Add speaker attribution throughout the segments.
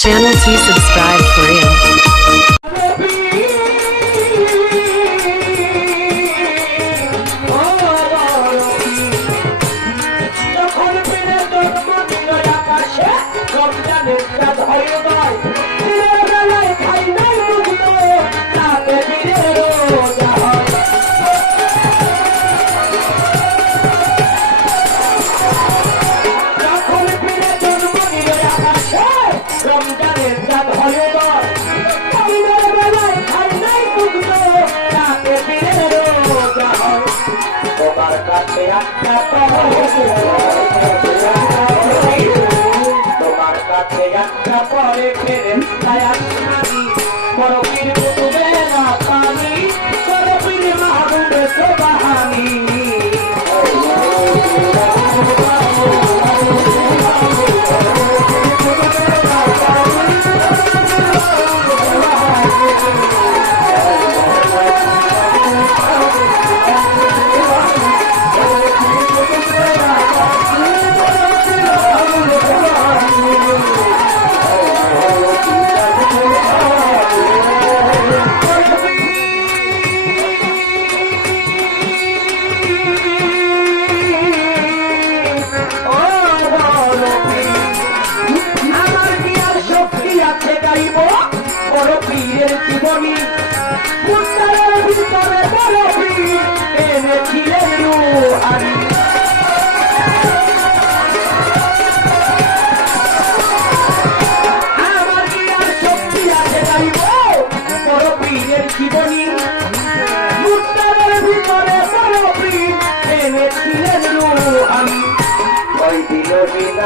Speaker 1: Channel T subscribe Korea.
Speaker 2: তোমার কাছে একটা পরে ফেরে আসমানি করবির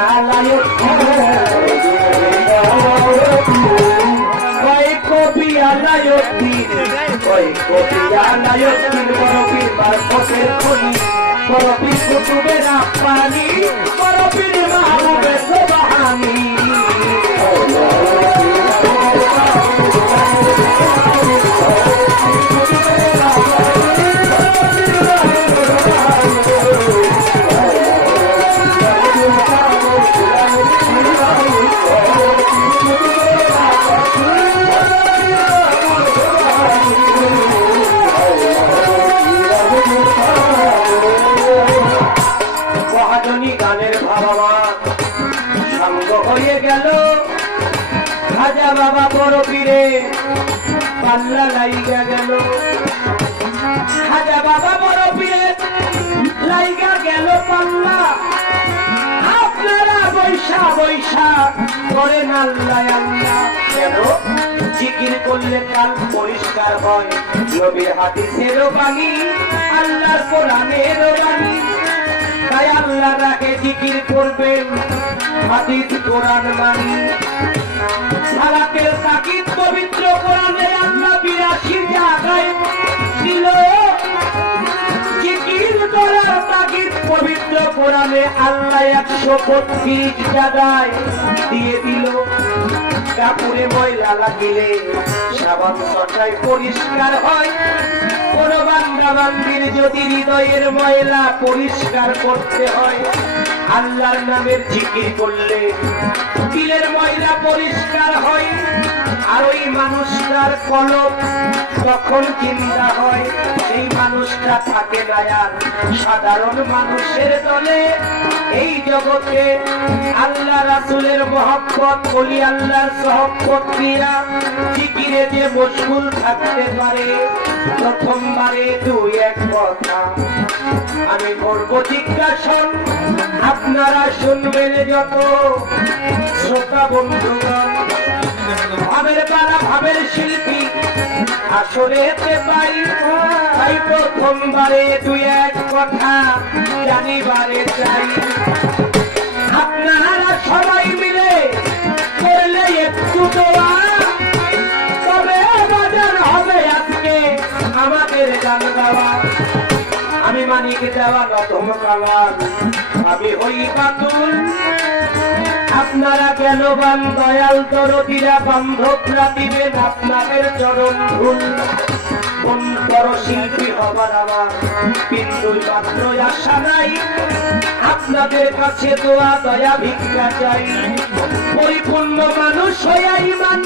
Speaker 2: বিনালায়ক ওই কবি আলায়তিন ওই কবি আলায়তিন বরফির মারফতের গেল। খাজা বাবা বড় পীরে পাল্লা লাইগা গেল। খাজা বাবা বড় পীরে লাইগা গেল পাল্লা। আপনারা বৈশা বৈশা আল্লাহ। জিকির করলে কাল পরিষ্কার হয়। নবীর হাদিসেরও বাণী, আল্লাহর কোরআনেরও তাই আল্লাহ জিকির করবেন। হাদিস কোরআন মানি। সালাতের তাকিদ পবিত্র কোরআনে আল্লাহ বিরাশি জায়গায় ছিল। জিকির করার তাকিদ পবিত্র কোরআনে আল্লাহ একশো পঁচিশ জায়গায় দিয়ে দিল। কাপড়ে ময়লা লাগিলে সাবান সটাই পরিষ্কার হয়। কোন বান্দা বান্দির যদি হৃদয়ের ময়লা পরিষ্কার করতে হয় আল্লাহর নামের জিকির করলে দিলের ময়লা পরিষ্কার হয় আর ওই মানুষটার কলম তখন চিন্তা হয় এই মানুষটা থাকে না আর সাধারণ মানুষের দলে এই জগতে আল্লাহ রাসুলের মহব্বত বলি আল্লাহর সহব্বত জিকিরে যে মশগুল থাকতে পারে, প্রথমবারে দুই এক কথা। আমি করব জিজ্ঞাসন আপনারা শুনবেন যত। শ্রোতা বন্ধুগণ ভাবের শিল্পী। আসলে পাই তাই প্রথমবারে দুই এক কথা জানিবারে চাই। আপনারা সবাই মিলে করলে একটু তবে বাজার হবে আজকে আমাদের গান গাওয়া। আমি মানিক দেওয়া নতম কামাল আমি হই বাতুল। আপনারা কেন বান দয়াল দরদিরা বান্ধবরা দিবেন আপনাদের চরণ ভুল কোন বড় শিল্পী হবার আমার বিন্দুর মাত্র আপনাদের কাছে দোয়া, দয়া, ভিক্ষা চাই। পরিপূর্ণ মানুষ হইয়াই ইমান।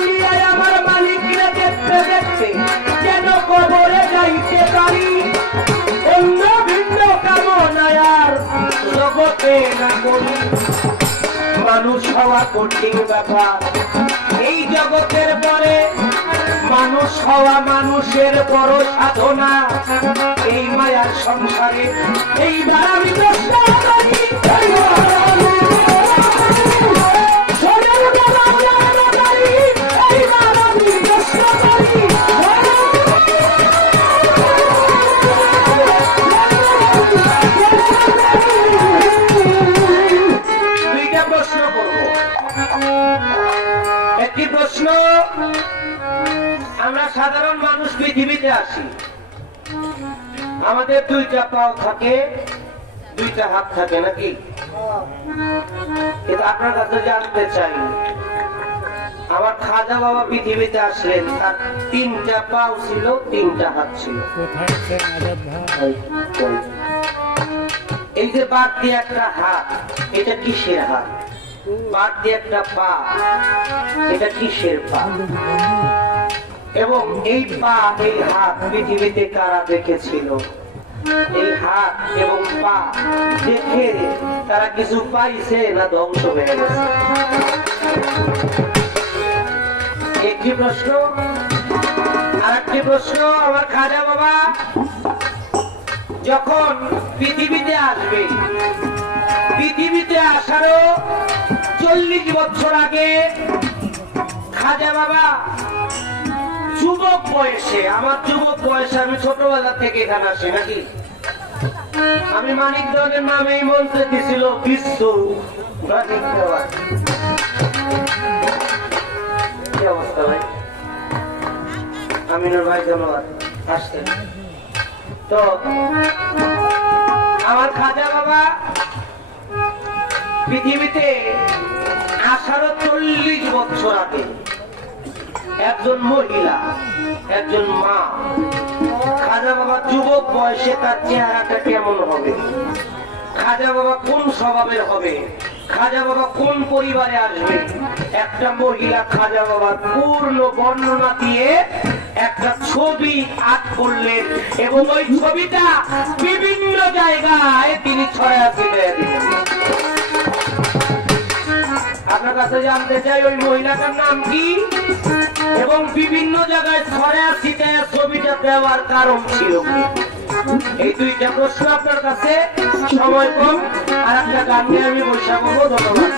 Speaker 2: মানুষ হওয়া কঠিন ব্যাপার। এই জগতের পরে মানুষ হওয়া মানুষের বড় সাধনা। এই মায়ার সংসারে, এই দ্বারা আমি আমরা সাধারণ মানুষ পৃথিবীতে আসি। আমাদের দুইটা পাও থাকে দুইটা হাত থাকে নাকি? কিন্তু আপনার কাছে জানতে চাই আমার খাজা বাবা পৃথিবীতে আসলেন তার তিনটা পাও ছিল তিনটা হাত ছিল। এই যে বাদ দিয়ে একটা হাত এটা কিসের হাত? বাদ দিয়ে একটা পা। এটা কিসের পা? এবং এই পা, এই হাত পৃথিবীতে কারা দেখেছিল? এই হাত এবং পা দেখে তারা কিছু পাইছে না ধ্বংস হয়ে গেছে? একটি প্রশ্ন আর একটি প্রশ্ন আমার খাজা বাবা। যখন পৃথিবীতে আসবে, পৃথিবীতে আসারও চল্লিশ বছর আগে খাজা বাবা যুবক বয়সে, আমার যুবক বয়সে আমি ছোটবেলা থেকে এখানে আসি, নাকি? আমি মানিক দেওয়ানের নামেই মন্ত্রে দিছিল বিশ্ব মানিক দেওয়ান কি অবস্থা ভাই? আমিনুর ভাই ধন্যবাদ আসতেন তো, আমার খাজা বাবা পৃথিবীতে আঠারো চল্লিশ বছর আগে একজন মহিলা, একজন মা, খাজা বাবা যুবক বয়সে তার চেহারাটা কেমন হবে? খাজা বাবা কোন স্বভাবের হবে? খাজা বাবা কোন পরিবারে আসবে? একটা মহিলা খাজা বাবার পূর্ণ বর্ণনা দিয়ে একটা ছবি আঁক করলেন এবং ওই ছবিটা বিভিন্ন জায়গায় তিনি ছড়া দিলেন। আপনার কাছে জানতে চাই, ওই মহিলাটার নাম কি? এবং বিভিন্ন জায়গায় ছড়া ছিটায় ছবিটা দেওয়ার কারণ ছিল এই দুইটা প্রশ্ন আপনার কাছে। সময় কম, আর একটা গান নিয়ে আমি বৈশাখ ধন্যবাদ।